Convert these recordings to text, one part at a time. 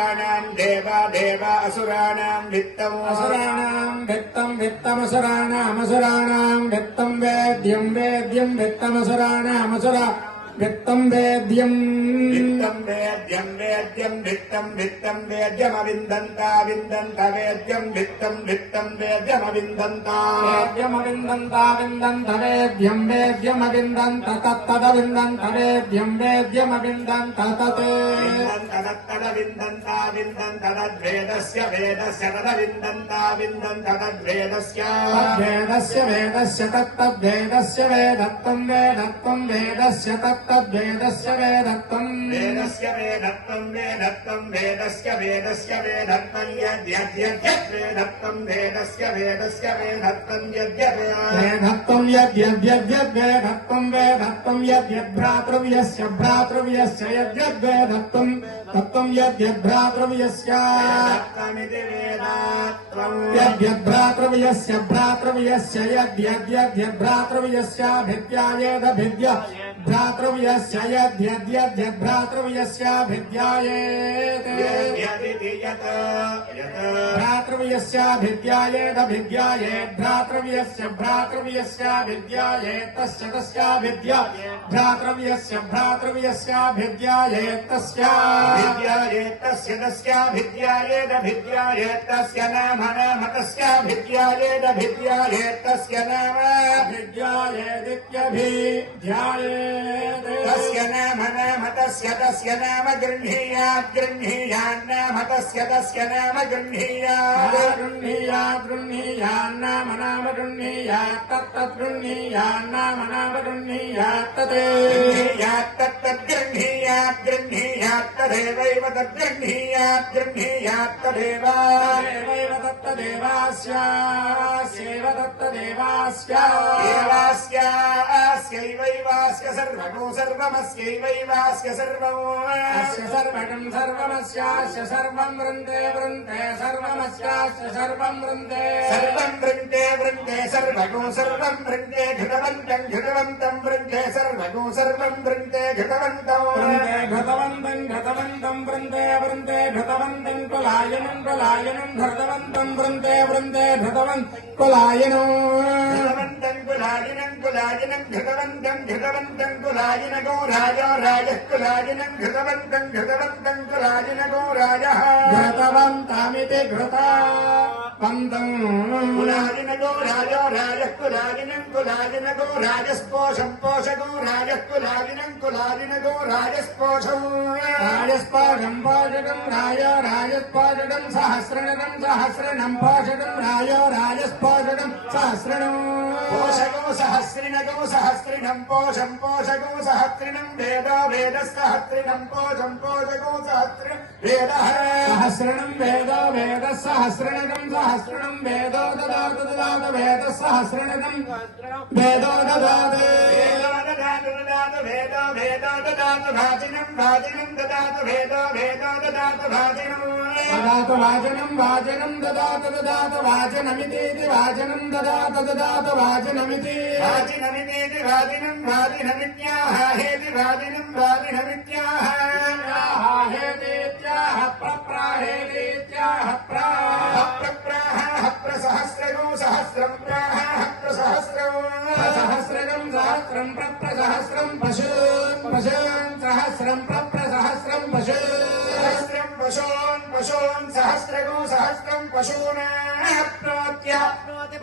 असुराणाम् देवा देवा असुराणाम् वित्तम् असुराणाम् वित्तम् वित्तमसुराणामसुराणाम् वित्तम् वेद्यम् वेद्यम् वित्तमसुराणामसुरा वित्तम् वेद्यम् వేద్యం వేద్యం విత్తం విత్తం వేద్యమవిందంత విందంత వేద్యం విత్తం విత్తం వేద్యమవిందంత వేద్యమవిందంత విందంత వేద్యం వేద్యమవిందంత తత్తద విందంత వేద్యం వేద్యమవిందంత తత్ తత్తద విందంత విందంత తద్వేదస్య వేదస్య తద విందంత తద్వేదస్య వేదస్య వేదస్య తత్తద్వేదస్య వేదత్వం వేదత్వం వేదస్య తత్తద్వేదస్య వేదత్వం వేదస్య वेदत्वम् वेदत्वम् वेदस्य वेदस्य वेदत्वम् यद्यद्यद्यद्वेदत्वम् वेदस्य वेदस्य वेदत्वम् यद्यद् वेदत्वम् यद्यद्यद्यद्वेदत्वम् वेदत्वम् यद्यद्भ्रातृव्यस्य भ्रातृव्यस्य यद्यद्वेदत्वम् तत्त्वम् यद्यद्भ्रातृव्यस्य। यद्यद्भ्रातृव्यस्य भ्रातृव्यस्य यद्यद्यद्यद्भ्रातृव्यस्याभिद्यायेदभिद्य भ्रातृव्यस्य यद्यद्यद्भ्रातृव्यस्याभिद्यायेत् यदिति यत् यत् भ्रातृव्यस्याभिद्यायेदभिद्याये भ्रातृव्यस्य भ्रातृव्यस्याभिद्याये तस्य तस्याभिद्या भ्रातृव्यस्य भ्रातृव्यस्याभिद्याये तस्या विद्यायेत्तस्य तस्याभिद्यायेदभिद्यायेत्तस्य नाम नाम तस्याभिद्यायेदभिद्यायेत्तस्य नाम विद्यायेदित्यभिध्यायेत् तस्य नाम नाम तस्य तस्य नाम गृह्णीयात् गृह्णीयान्नाम तस्य तस्य नाम गृह्णीयात् गृह्णीया गृह्णीयान्नाम नाम गृह्णीयात् तत्तत् गृह्णीयान्नाम नाम गृह्णीयात् तत् गृह्णीयात् तत्तद्गृह्णीयात् गृह्णीयात् तदेवैव तद्गृह्णीयात् गृह्णीयात् तदेव देवैव दत्तदेवास्यास्यैव दत्तदेवास्या देवास्यास्यैवैवास्य सर्वगो सर्वमस्यैवैवास्य सर्वम् अस्य सर्वगम् सर्वमस्यास्य सर्वम् वृन्दे वृन्दे सर्वमस्यास्य सर्वम् वृन्दे सर्वम् वृन्दे वृन्दे सर्वगो सर्वम् वृन्दे घृतवन्तम् घृतवन्तम् वृन्दे सर्वगो सर्वम् वृन्दे घृतवन्तम् वृन्दे घृतवन्तम् ఘతవంతం వృందే వృందే ఘతవంతం కులాయనం కులాయనం ఘతవంతం వృందే వృందే ఘతవం కులాయనం. ఘతవంతం కులాయనం కులాయనం ఘతవంతం ఘతవంతం కులాయనగో రాజా రాజ కులాయనం ఘతవంతం ఘతవంతం కులాయనగో రాజ. ఘతవంతమితి ఘత వంతం. కులాయన राजो राजः कुलायिनम् कुलायिन गो राजस्पोषम् पोषगो राजः कुलायिनम् कुलायिन गो राजस्पोषम् राजस्पाशम् पोषकम् राय राजस्पोषकम् सहस्रणकम् सहस्रणम् पोषकम् राय राजस्पोषकम् सहस्रणम् पोषगो सहस्रिणगो सहस्रिणम् पोषम् पोषगो सहस्रिणम् वेदो वेदः सहस्रिणम् पोषम् पोषगो सहस्रिणम् वेदः सहस्रणम् वेद वेदः सहस्रणकम् सहस्रणम् वेदो ददातु ददातु वेदः सहस्रणकम् वेदो ददातु वेदो ददातु ददातु वेदो वेदो ददातु भाजिनम् भाजिनम् ददातु वेदो वेदो ददातु भाजिनम् ददातु वाचनम् वाचनम् ददातु ददातु वाचनमितीति वाचनम् ददातु ददातु वाचनमिति भाजिनमितेति भाजिनम् भाजिनमित्याह हेति भाजिनम् पशून् सहस्रम् प्रप्रसहस्रम् पशून् सहस्रम् पशून् पशून् सहस्रगो सहस्रम् पशूनाप्नोत्य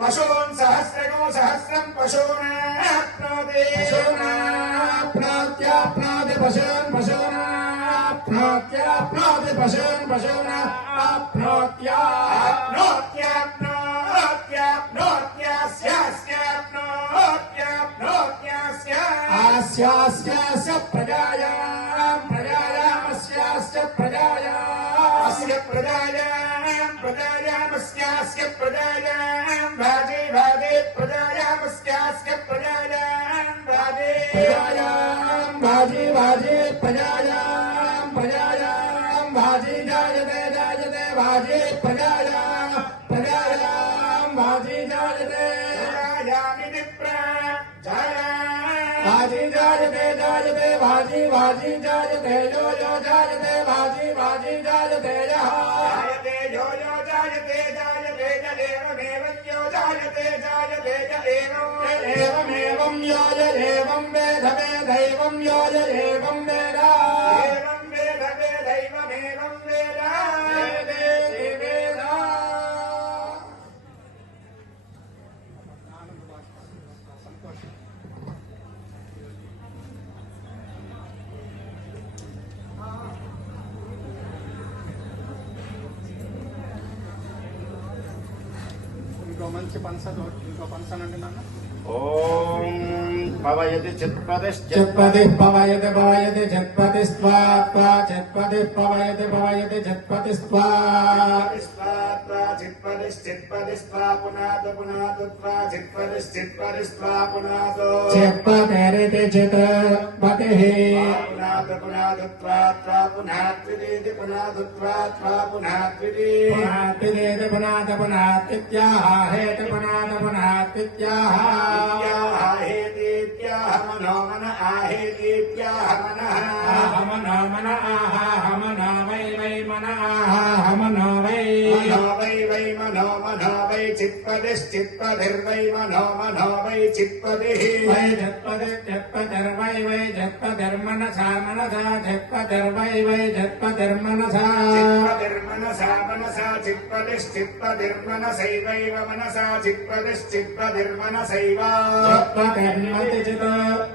पशून् सहस्रगो सहस्रम् पशूनाप्नोति पशूनाप्नोत्याप्नोति पशून् पशूनाप्नोत्याप्नोति पशून् पशूनाप्नोत्या प्रजायाम् भाजे भाजे प्रजायामस्यास्य प्रजायाम् भाजे प्रजायाम् भाजी भाजी प्रजायाम् प्रजायाम् भाजी जायते जायते भाजी प्रजायाम् प्रजायाम् भाजी जायते। प्रजायामिति प्रजायाम् भाजी जायते जायते भाजी वाजी जायते यो यो जायते वाजी जायते जायते। ఇంకో మంచి పనస ఇంకో పనస అంటే నాన్న? ఓం పవయతి చిత్పదిశ్చిత్ చత్పతిః పవయతి పవయతి చత్పతి స్వా చత్పతిః పవయతి పవయతి చత్పతి స్వా. త్వా చిత్పదిశ్చిత్పదిస్త్వా పునాతు చత్పతిరితి చిత్ పతిః పునాతు పునాతు త్వా త్వా పునాత్విదీతి పునాతు త్వా త్వా పునాత్విది పునాతిరేతి పునాత పునాతిత్యాహ హేతి పునాత పునాతిత్యాహ ఆహేతీత్యాహ మనో మన ఆహేతీత్యాహ మనః హమనో మన ఆహ హమనో వై వై మన మనో వై చిత్పదిశ్చిత్పదిర్వై మనో మనో వై చిత్పదిః వై జత్పది జత్పదర్వై వై జత్పధర్మనసా మనసా జత్పదర్వై వై జత్పధర్మనసా చిత్పదిర్మనసా మనసా చిత్పదిశ్చిత్పదిర్మనసైవైవ మనసా చిత్పదిశ్చిత్పదిర్మనసైవ జత్పధర్మతి చిత్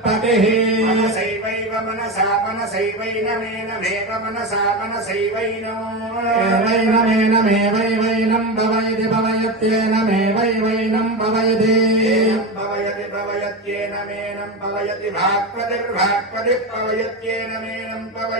పతిః మనసైవైవ మనసా మనసైవైనమేనమేవ మనసా మనసైవైనం ఏవైనమేనమేవైవైనం భవయతి భవయత్యేనమేవైవైనం భవయతి భవయతి భవయత్యేనమేనం భవయతి భాక్పతిర్భాక్పతిః భవయత్యేనమేనం భవయతి.